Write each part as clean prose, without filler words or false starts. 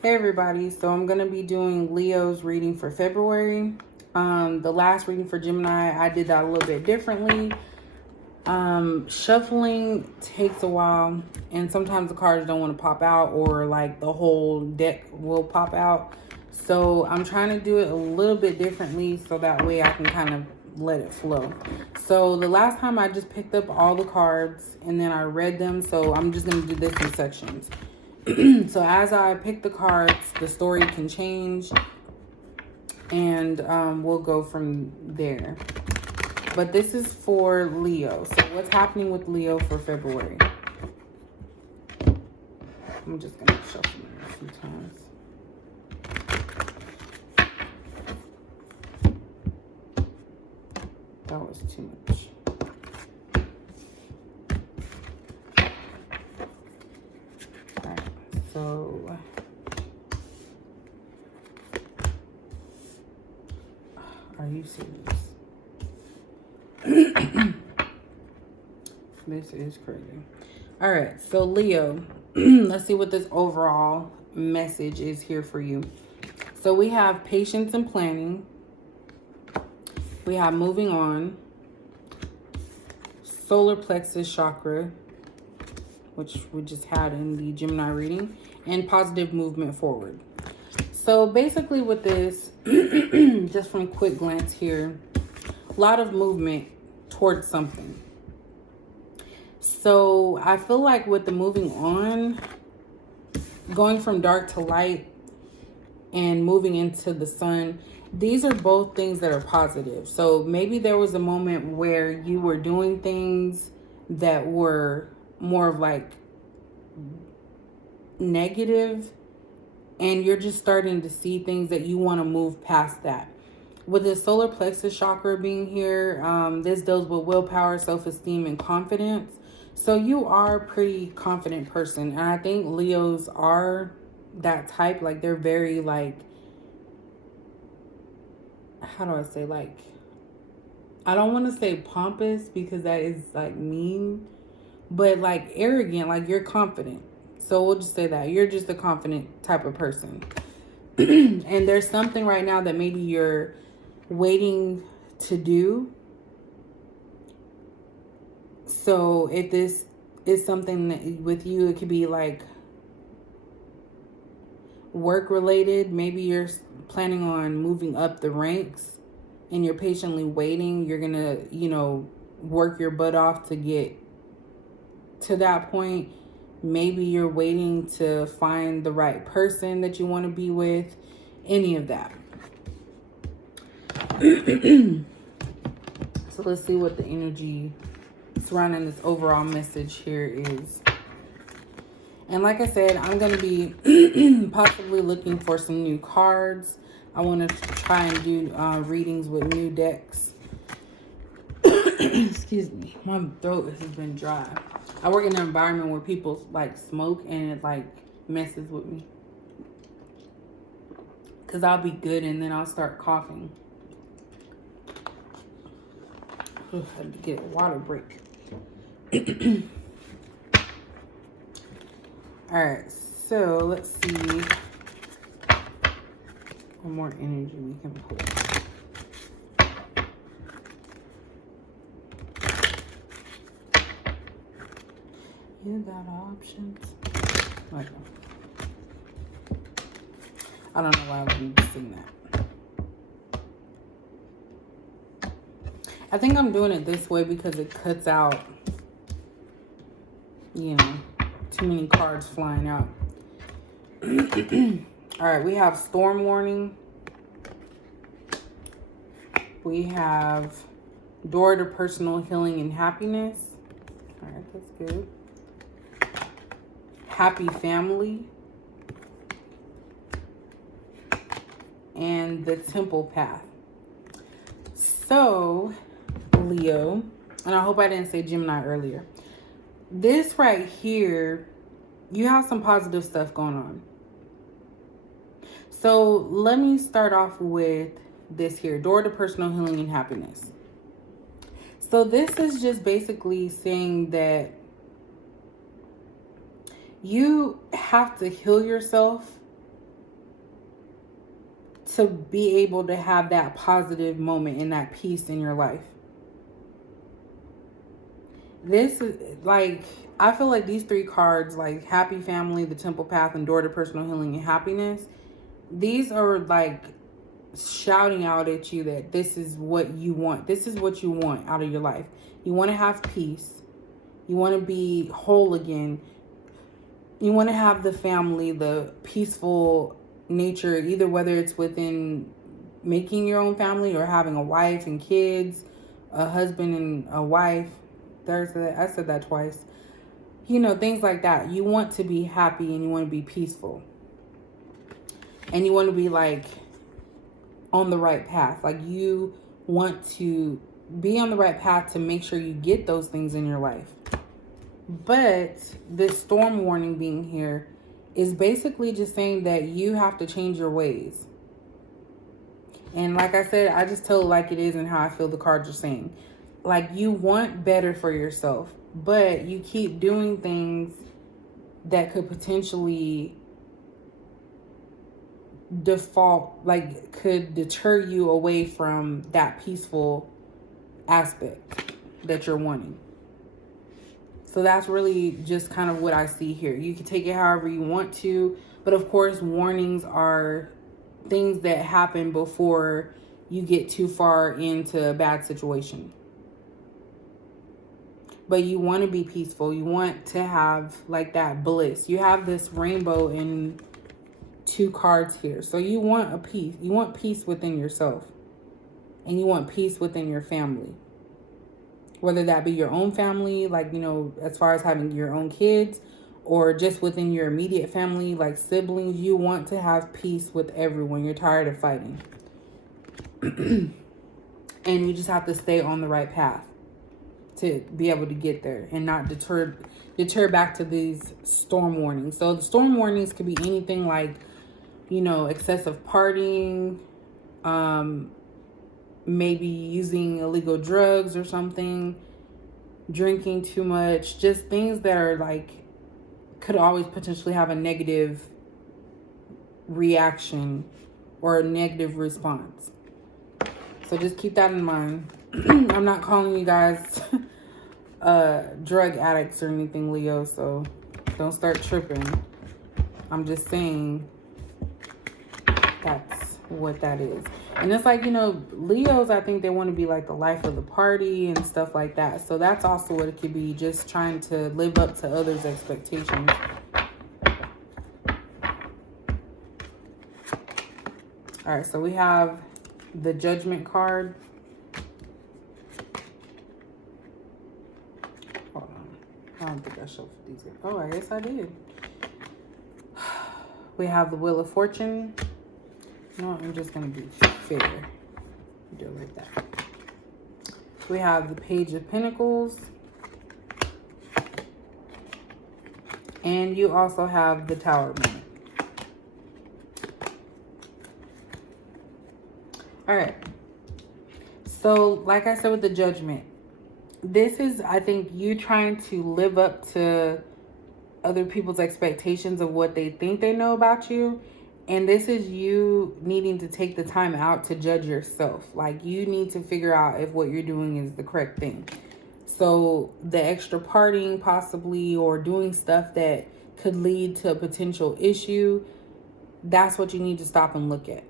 Hey everybody, so I'm going to be doing Leo's reading for February. The last reading for Gemini, I did that a little bit differently. Shuffling takes a while, and sometimes the cards don't want to pop out, or like the whole deck will pop out. So I'm trying to do it a little bit differently so that way I can kind of let it flow. So the last time I just picked up all the cards and then I read them, so I'm just going to do this in sections. So as I pick the cards, the story can change, and we'll go from there. But this is for Leo. So what's happening with Leo for February? I'm just going to shuffle it a few times. That was too much. So are you serious? This is crazy. All right, so Leo, let's see what this overall message is here for you. So we have patience and planning. We have moving on, solar plexus chakra, which we just had in the Gemini reading, and positive movement forward. So basically with this, just from a quick glance here, a lot of movement towards something. So I feel like with the moving on, going from dark to light and moving into the sun, these are both things that are positive. So maybe there was a moment where you were doing things that were more of like negative, and you're just starting to see things that you want to move past that. With the solar plexus chakra being here, this deals with willpower, self-esteem, and confidence. So you are a pretty confident person. And I think Leos are that type. Like they're very like, how do I say, like, I don't want to say pompous because that is like mean, but like arrogant, like you're confident. So we'll just say that you're just a confident type of person. And there's something right now that maybe you're waiting to do. So if this is something that with you, it could be like work related. Maybe you're planning on moving up the ranks and you're patiently waiting. You're gonna, work your butt off to get to that point. Maybe you're waiting to find the right person that you want to be with. Any of that. So let's see what the energy surrounding this overall message here is. And like I said, I'm going to be possibly looking for some new cards. I want to try and do readings with new decks. Excuse me. My throat has been dry. I work in an environment where people like smoke and it like messes with me. Because I'll be good and then I'll start coughing. I had to get a water break. All right, so let's see what more energy we can pull. You got options. Okay. I don't know why I would need to sing that. I think I'm doing it this way because it cuts out, too many cards flying out. All right, we have storm warning. We have door to personal healing and happiness. All right, that's good. Happy family. And the temple path. So, Leo, and I hope I didn't say Gemini earlier. This right here, you have some positive stuff going on. So let me start off with this here, door to personal healing and happiness. So this is just basically saying that you have to heal yourself to be able to have that positive moment and that peace in your life. This is like, I feel like these three cards, like Happy Family, the Temple Path, and Door to Personal Healing and Happiness, these are like shouting out at you that this is what you want. This is what you want out of your life. You want to have peace. You want to be whole again. You want to have the family, the peaceful nature, either whether it's within making your own family or having a wife and kids, a husband and a wife. I said that twice. You know, things like that. You want to be happy and you want to be peaceful. And you want to be like on the right path. Like you want to be on the right path to make sure you get those things in your life. But this storm warning being here is basically just saying that you have to change your ways. And like I said, I just tell it like it is and how I feel the cards are saying. Like you want better for yourself, but you keep doing things that could potentially could deter you away from that peaceful aspect that you're wanting. So that's really just kind of what I see here. You can take it however you want to, but of course, warnings are things that happen before you get too far into a bad situation. But you want to be peaceful. You want to have like that bliss. You have this rainbow in 2 cards here. So you want a peace. You want peace within yourself. And you want peace within your family. Whether that be your own family, like, you know, as far as having your own kids, or just within your immediate family, like siblings, you want to have peace with everyone. You're tired of fighting. And you just have to stay on the right path to be able to get there and not deter back to these storm warnings. So the storm warnings could be anything like, you know, excessive partying, maybe using illegal drugs or something, drinking too much, just things that are like, could always potentially have a negative reaction or a negative response. So just keep that in mind. I'm not calling you guys drug addicts or anything, Leo, so don't start tripping. I'm just saying that's what that is. And it's like, you know, Leos, I think they want to be like the life of the party and stuff like that. So that's also what it could be, just trying to live up to others' expectations. All right, so we have the Judgment card. Hold on. I don't think I shuffled these. Oh, I guess I did. We have the Wheel of Fortune. No, I'm just going to be fair. Do it like that. We have the Page of Pentacles. And you also have the Tower moment. All right. So, like I said with the Judgment, this is, I think, you trying to live up to other people's expectations of what they think they know about you. And this is you needing to take the time out to judge yourself. Like, you need to figure out if what you're doing is the correct thing. So the extra partying possibly, or doing stuff that could lead to a potential issue, that's what you need to stop and look at.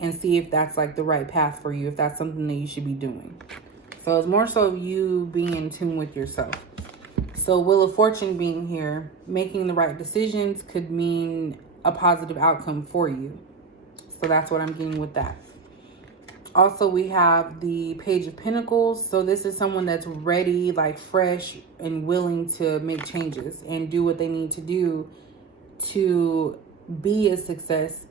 And see if that's like the right path for you, if that's something that you should be doing. So it's more so you being in tune with yourself. So Wheel of Fortune being here, making the right decisions could mean a positive outcome for you. So that's what I'm getting with that. Also, we have the Page of Pentacles. So this is someone that's ready, like fresh and willing to make changes and do what they need to do to be a success,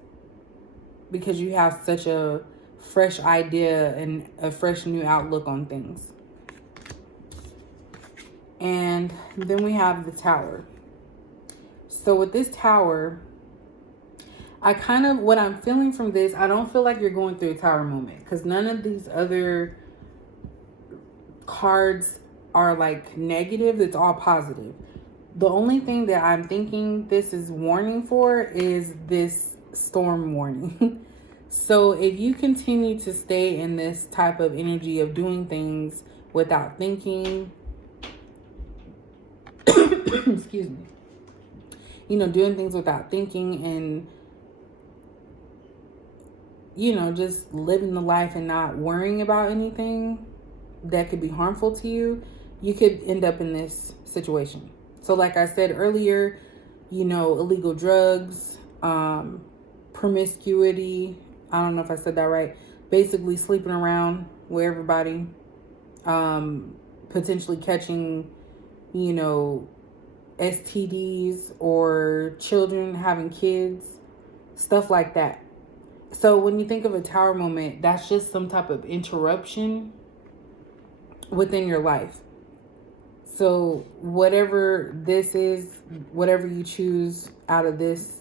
because you have such a fresh idea and a fresh new outlook on things. And then we have the Tower. So with this Tower, what I'm feeling from this, I don't feel like you're going through a Tower moment, because none of these other cards are like negative. It's all positive. The only thing that I'm thinking this is warning for is this storm warning. So if you continue to stay in this type of energy of doing things without thinking, excuse me, doing things without thinking and, just living the life and not worrying about anything that could be harmful to you, you could end up in this situation. So like I said earlier, illegal drugs, promiscuity, I don't know if I said that right, basically sleeping around with everybody, potentially catching, STDs, or children having kids, stuff like that. So when you think of a tower moment, that's just some type of interruption within your life. So whatever this is, whatever you choose out of this,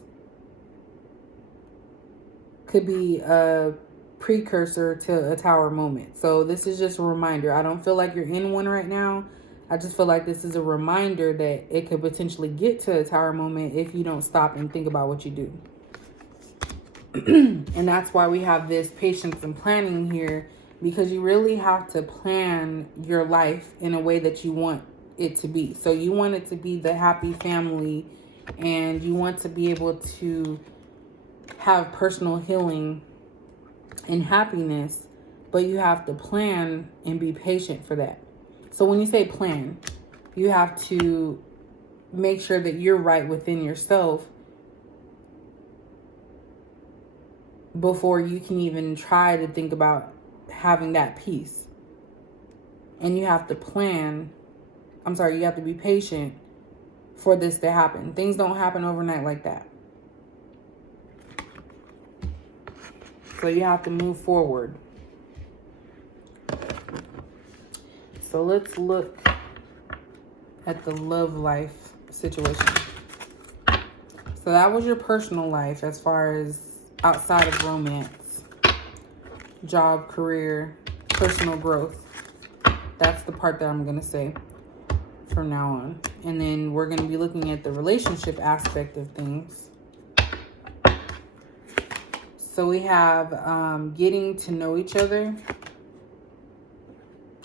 could be a precursor to a tower moment. So this is just a reminder. I don't feel like you're in one right now. I just feel like this is a reminder that it could potentially get to a tower moment if you don't stop and think about what you do. And that's why we have this patience and planning here, because you really have to plan your life in a way that you want it to be. So you want it to be the happy family, and you want to be able to have personal healing and happiness, but you have to plan and be patient for that. So when you say plan, you have to make sure that you're right within yourself before you can even try to think about having that peace. And you have to you have to be patient for this to happen. Things don't happen overnight like that. So you have to move forward. So let's look at the love life situation. So that was your personal life as far as outside of romance, job, career, personal growth. That's the part that I'm going to say from now on. And then we're going to be looking at the relationship aspect of things. So we have getting to know each other.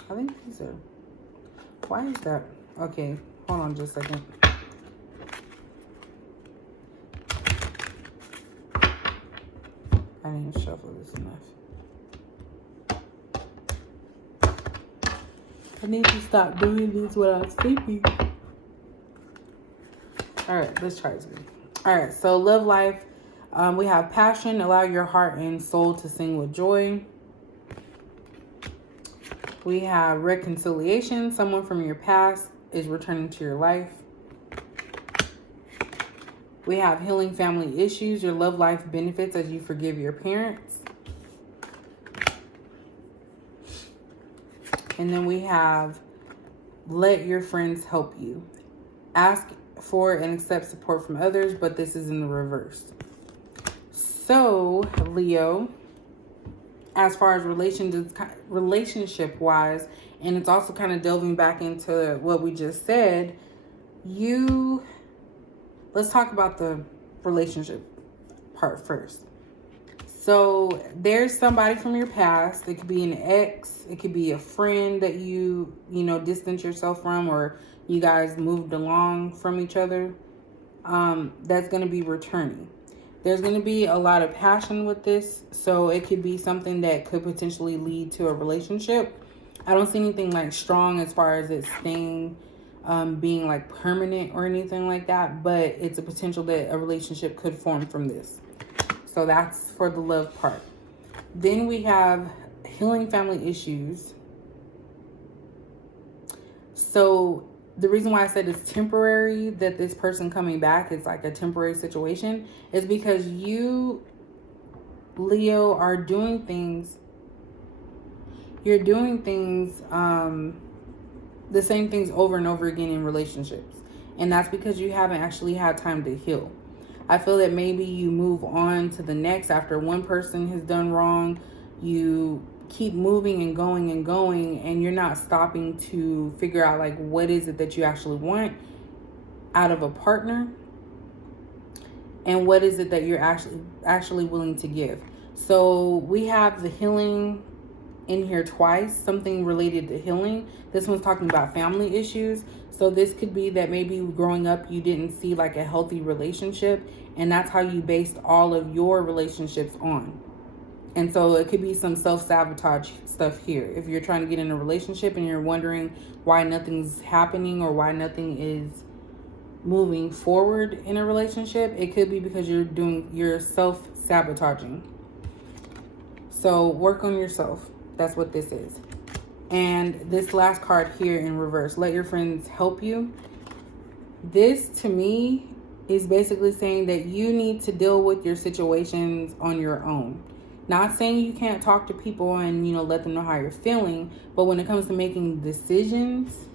I think these are... Why is that? Okay, hold on just a second. I didn't shuffle this enough. I need to stop doing this when I'm sleeping. Alright, let's try this again. Alright, so love life. We have passion. Allow your heart and soul to sing with joy. We have reconciliation. Someone from your past is returning to your life. We have healing family issues. Your love life benefits as you forgive your parents. And then we have let your friends help you. Ask for and accept support from others, but this is in the reverse. So, Leo, as far as relationship-wise, and it's also kind of delving back into what we just said, let's talk about the relationship part first. So there's somebody from your past. It could be an ex. It could be a friend that you distance yourself from, or you guys moved along from each other. That's going to be returning. There's going to be a lot of passion with this. So it could be something that could potentially lead to a relationship. I don't see anything like strong as far as it staying, being like permanent or anything like that. But it's a potential that a relationship could form from this. So that's for the love part. Then we have healing family issues. So the reason why I said it's temporary, that this person coming back is like a temporary situation, is because you, Leo, are doing things. You're doing things, the same things over and over again in relationships. And that's because you haven't actually had time to heal. I feel that maybe you move on to the next after one person has done wrong. You keep moving and going, and you're not stopping to figure out like what is it that you actually want out of a partner, and what is it that you're actually willing to give. So we have the healing in here twice, something related to healing. This one's talking about family issues. So this could be that maybe growing up you didn't see like a healthy relationship, and that's how you based all of your relationships on. And so it could be some self-sabotage stuff here. If you're trying to get in a relationship and you're wondering why nothing's happening or why nothing is moving forward in a relationship, it could be because you're self-sabotaging. So work on yourself. That's what this is. And this last card here in reverse, let your friends help you. This to me is basically saying that you need to deal with your situations on your own. Not saying you can't talk to people and, you know, let them know how you're feeling, but when it comes to making decisions,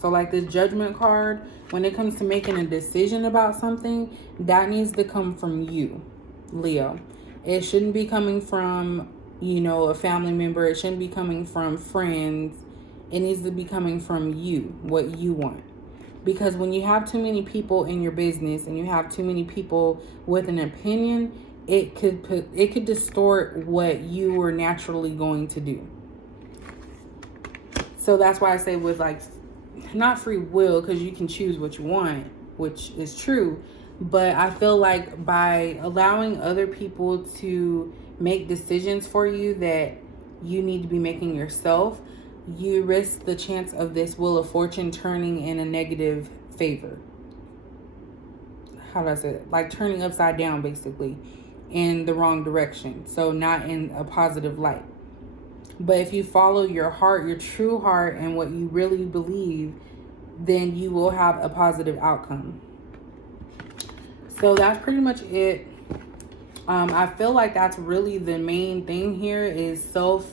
so like this Judgment card, when it comes to making a decision about something, that needs to come from you, Leo. It shouldn't be coming from, you know, a family member. It shouldn't be coming from friends. It needs to be coming from you, what you want. Because when you have too many people in your business and you have too many people with an opinion, it could distort what you were naturally going to do. So that's why I say with like, not free will, because you can choose what you want, which is true. But I feel like by allowing other people to make decisions for you that you need to be making yourself, you risk the chance of this Wheel of Fortune turning in a negative favor. How do I say it? Like turning upside down, basically, in the wrong direction. So not in a positive light. But if you follow your heart, your true heart, and what you really believe, then you will have a positive outcome. So that's pretty much it. I feel like that's really the main thing here is self-healing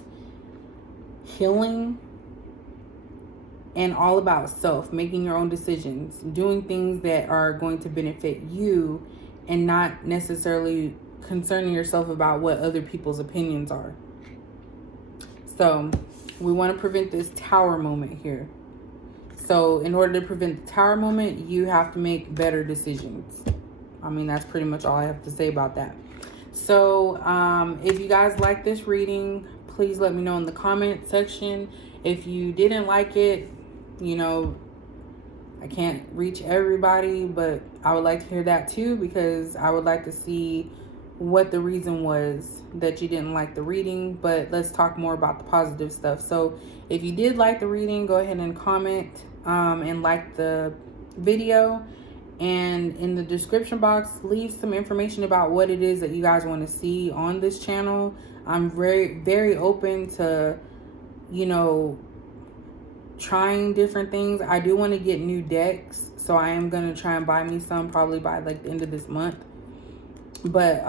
and all about self, making your own decisions, doing things that are going to benefit you and not necessarily concerning yourself about what other people's opinions are. So we want to prevent this tower moment here. So in order to prevent the tower moment, you have to make better decisions. I mean, that's pretty much all I have to say about that. So if you guys like this reading, please let me know in the comment section. If you didn't like it, you know, I can't reach everybody, but I would like to hear that too, because I would like to see what the reason was that you didn't like the reading. But let's talk more about the positive stuff. So if you did like the reading, go ahead and comment and like the video. And in the description box, leave some information about what it is that you guys want to see on this channel. I'm very, very open to, you know, trying different things. I do want to get new decks, so I am going to try and buy me some probably by like the end of this month. But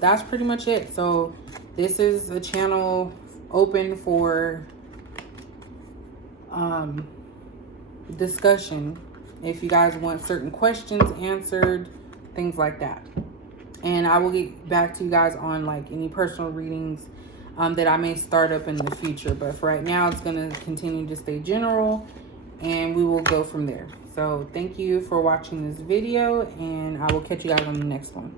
that's pretty much it. So this is a channel open for discussion. If you guys want certain questions answered, things like that. And I will get back to you guys on like any personal readings that I may start up in the future. But for right now, it's going to continue to stay general, and we will go from there. So thank you for watching this video, and I will catch you guys on the next one.